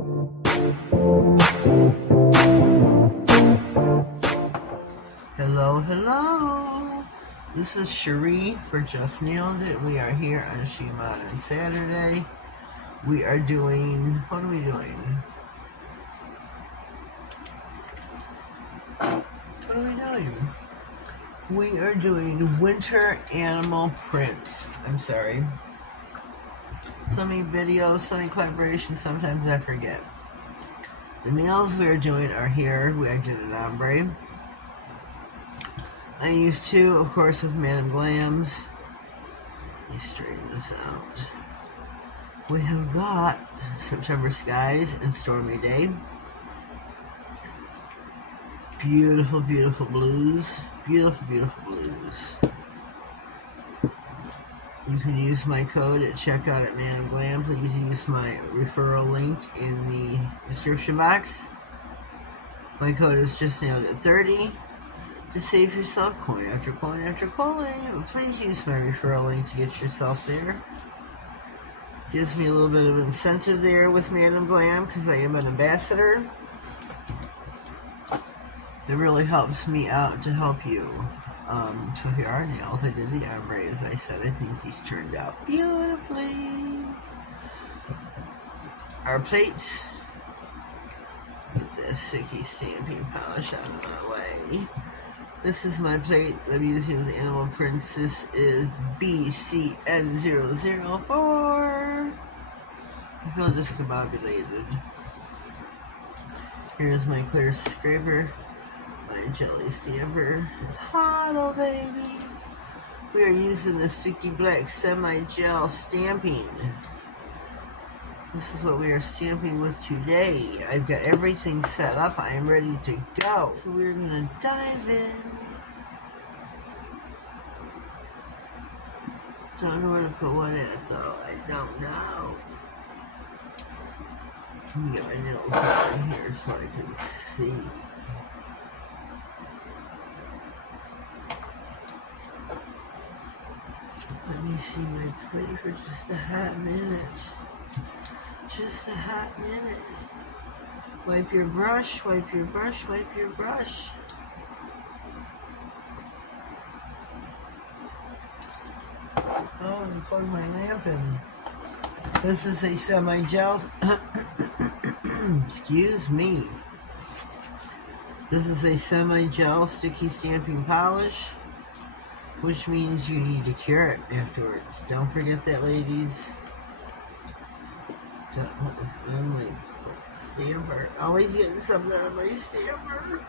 Hello, hello. This is Cherie for Just.nailedit. We are here on SheModern Saturday. We are doing, what are we doing? What are we doing? We are doing winter animal prints. I'm sorry. So many videos, so many collaborations, sometimes I forget. The nails we are doing are here. I did an ombre. I used two, of course, of Glam's. Let me straighten this out. We have got September skies and stormy day. Beautiful, beautiful blues. Beautiful, beautiful blues. You can use my code at checkout at Glam. Please use my referral link in the description box. My code is Just.nailedit30 to save yourself coin after coin after coin. Please use my referral link to get yourself there. Gives me a little bit of incentive there with Glam because I am an ambassador. It really helps me out to help you. So here are nails. I did the ombre, as I said. I think these turned out beautifully. Our plates. Get that sticky stamping polish out of my way. This is my plate I'm using the animal prints. This is BCN004. I feel discombobulated. Here's my clear scraper. My jelly stamper. It's hot, oh baby. We are using the sticky black semi-gel stamping. This is what we are stamping with today. I've got everything set up. I am ready to go. So we're going to dive in. Don't know where to put what at though. I don't know. Let me get my nails over here so I can see. Let me see my plate for just a hot minute. Just a hot minute. Wipe your brush, wipe your brush, wipe your brush. Oh, and plug my lamp in. This is a semi-gel. Excuse me. This is a semi-gel sticky stamping polish, which means you need to cure it afterwards. Don't forget that, ladies. Don't put this on my stamper. Always getting something on my stamper.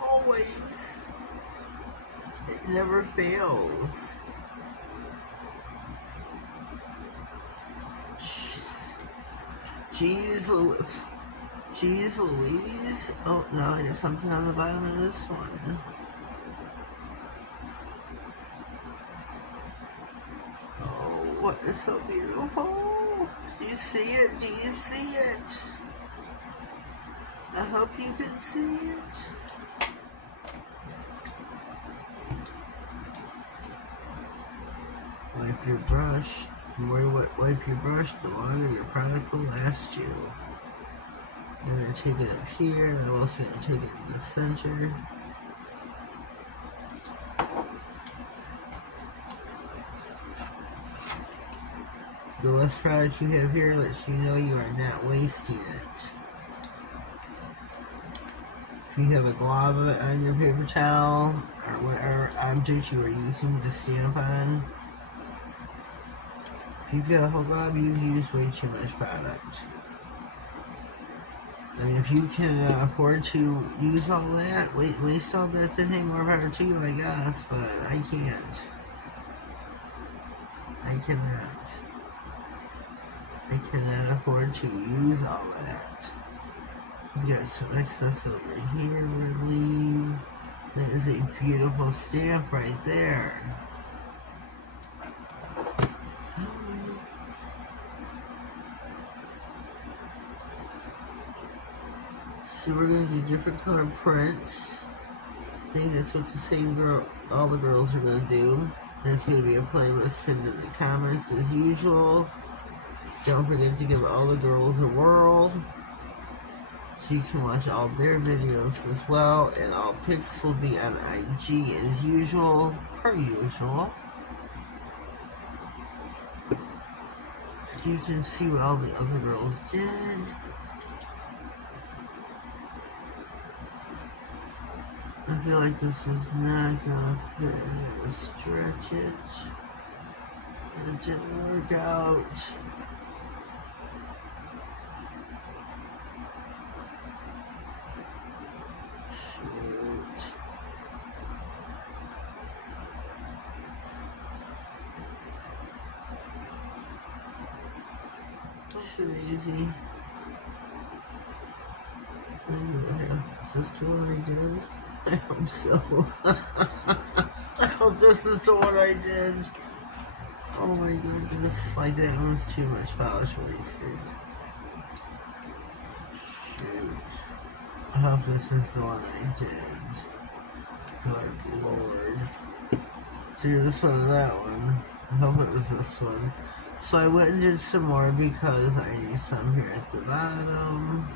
Always. It never fails. Jeez Louise. Oh no, there's something on the bottom of this one. What is so beautiful? Do you see it? Do you see it? I hope you can see it. Wipe your brush. The more you wipe your brush, the longer your product will last you. I'm going to take it up here, and I'm also going to take it in the center. The less product you have here lets you know you are not wasting it. If you have a glob of it on your paper towel, or whatever object you are using to stamp on, if you've got a whole glob, you've used way too much product. I mean, if you can afford to use all that, waste all that, then hey, more power to you, I guess, but I can't. I cannot. I cannot afford to use all that. We got some excess over here, relieve. That is a beautiful stamp right there. So we're going to do different color prints. I think that's what all the girls are going to do. There's going to be a playlist pinned in the comments as usual. Don't forget to give all the girls a whirl. So you can watch all their videos as well, and all pics will be on IG as usual, per usual. So you can see what all the other girls did. I feel like this is not gonna fit. I'm gonna stretch it. It didn't work out. Shoot. Easy. Is this the one I did? I hope so. I hope this is the one I did. Oh my goodness. Like that was too much polish wasted. Shoot. I hope this is the one I did. Good lord. See this one or that one. I hope it was this one. So I went and did some more because I need some here at the bottom.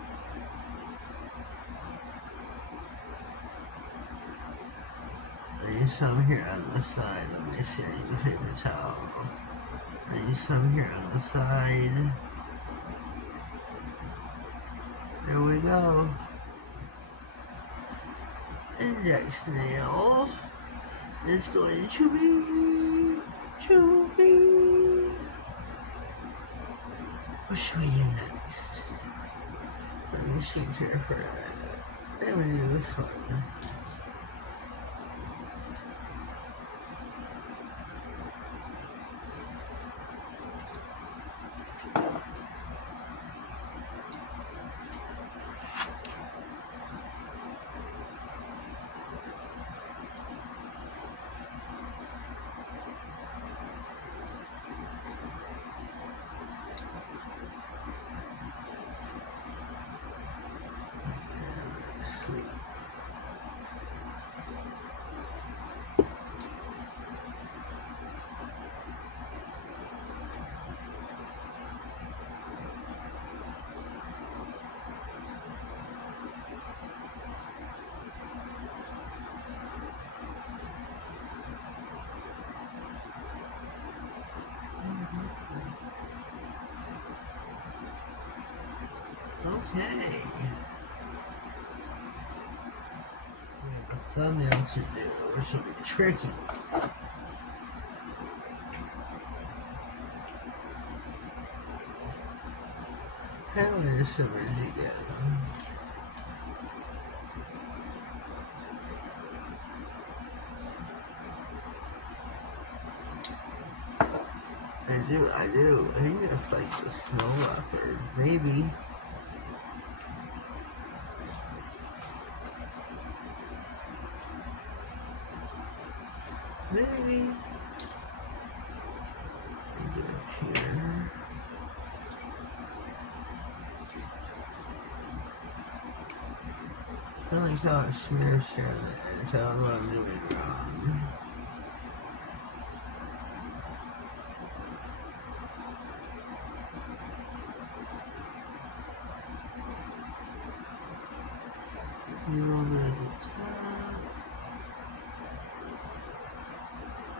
I need some here on the side. Let me see, I need a paper towel. I need some here on the side. There we go. And next nail is going to be what should we do next? Let me see here for that. I'm gonna do this one. Okay. We have a thumbnail to do, which will be tricky. How do I just already get them? I do. I think it's like the snow leopard, maybe. Maybe. Get it here. I like how it smears here on the edge. I don't know what I'm doing wrong. A little bit at the top.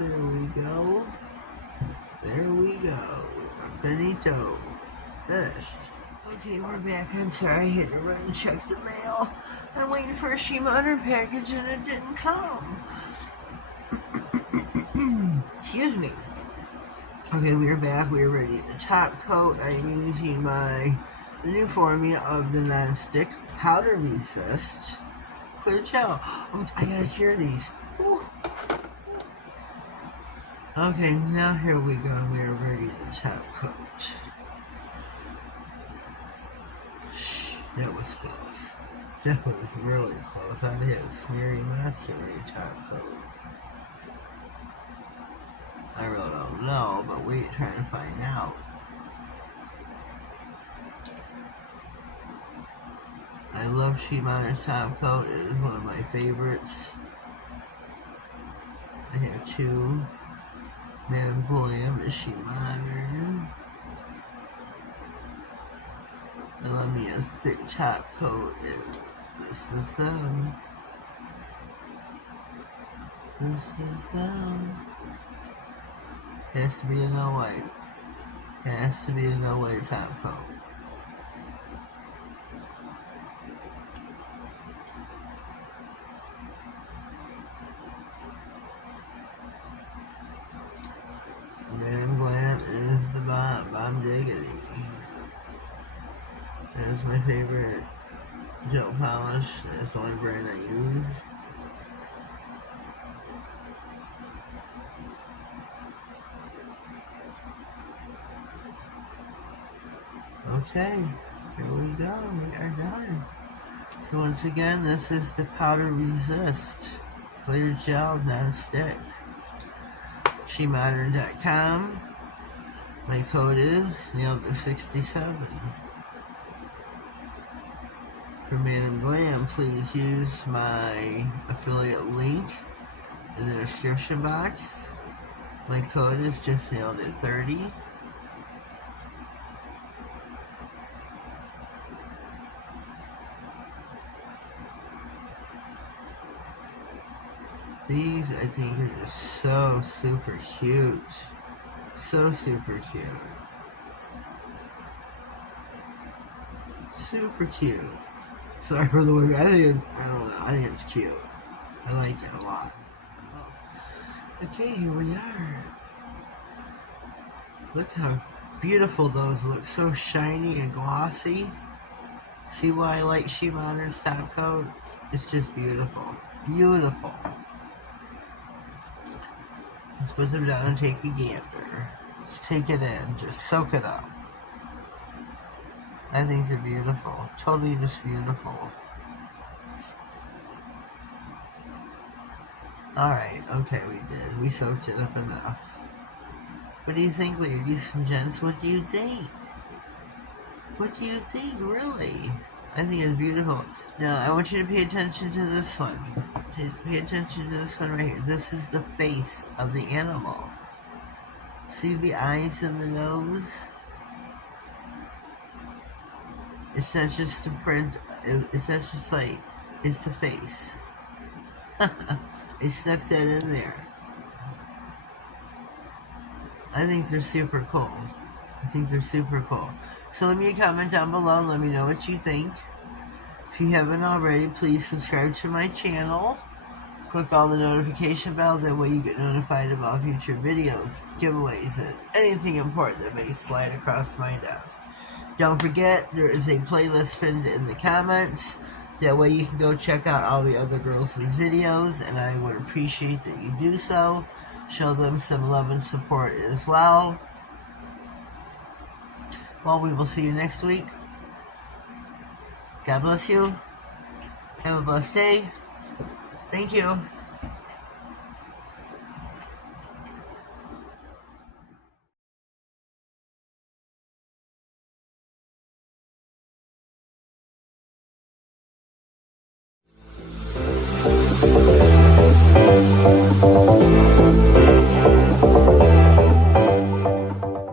There we go. There we go. Benito. Finished. Okay, we're back. I'm sorry, I had to run and check the mail. I'm waiting for a SheModern package and it didn't come. Excuse me. Okay, we're back. We're ready to top coat. I'm using the new formula of the non-stick powder resist clear gel. Oh, I gotta cure these. Ooh. Okay, now here we go. We are ready to top coat. That was close. That was really close. I had a smeary masculine top coat. I really don't know, but we're trying to find out. I love SheModern's top coat. It is one of my favorites. I have two. Glam is SheModern. I love me a thick top coat. This is them. This is them. Has to be a no white. Has to be a no white top coat. Man, Glam is the bomb diggity. That is my favorite gel polish. That's the only brand I use. Okay, here we go. We are done. So once again, this is the Powder Resist Clear Gel Non-Stick. SheModern.com. My code is NailedIt67. For Man Glam, please use my affiliate link in the description box. My code is Just.nailedit30. These, I think, are just so super cute. So super cute. Super cute. Sorry for the word. I don't know. I think it's cute. I like it a lot. Okay, here we are. Look how beautiful those look. So shiny and glossy. See why I like SheModern's top coat? It's just beautiful. Beautiful. Let's put them down and take a gander. Let's take it in. Just soak it up. I think they're beautiful. Totally just beautiful. Alright, okay, we did. We soaked it up enough. What do you think, ladies and gents? What do you think? What do you think, really? I think it's beautiful. Now, I want you to pay attention to this one. Pay attention to this one right here. This is the face of the animal. See the eyes and the nose? It's not just a print. It's not just like, it's the face. I stuck that in there. I think they're super cool. I think they're super cool. So leave me a comment down below and let me know what you think. If you haven't already, please subscribe to my channel. Click on the notification bell, that way you get notified about future videos, giveaways, and anything important that may slide across my desk. Don't forget, there is a playlist pinned in the comments. That way you can go check out all the other girls' videos, and I would appreciate that you do so. Show them some love and support as well. Well, we will see you next week. God bless you. Have a blessed day. Thank you.